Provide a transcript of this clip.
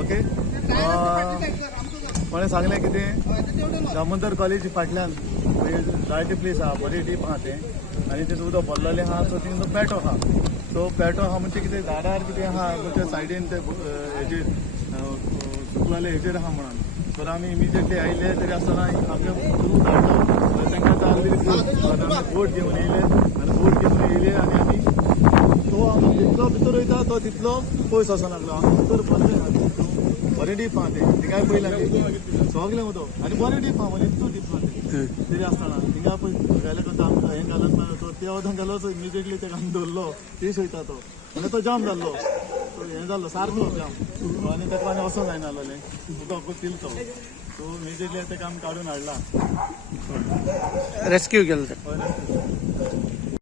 okay मला सांगले कितें दामोदर कॉलेज फाटल्यान जायते प्लेस आहा बरी डीप आहा तें आनी तें उदक पडलेलें आहा सो थिंग पेटो आहा सो पेटो आहा म्हणजे कितें झाडार कितें आहा त्या सायडीन ते हेजेर सुकलेले हेजेर आहा म्हणून तर आमी इमिजिएटली आयले तरी आसतना आमकां दूर धाडलो तांकां जाल्ली आमी बोट घेवन येयले आनी बोट घेवन येयले आनी आमी तो आमी जितलो भितर वयता तो तितलो पयस वचूंक लागलो आमी भितर बरें डीप आहा तें थिंगाय पयलें सगलें उदक आनी बरें डीप आहा म्हणजे इतू डीप आहा तें तरी आसतना थिंगा पळय गेले करता आमकां हें घालत तो ते उदक गेलो सो इमिजिएटली तेका आमी धरलो फिश वयता तो म्हणजे तो जाम जाल्लो हें जाल्लो सारको जाम आनी तेका आनी वचोंक जायना जालें उदक तिलतो सो इमिजिएटली तेका आमी काडून हाडला रेस्क्यू केलं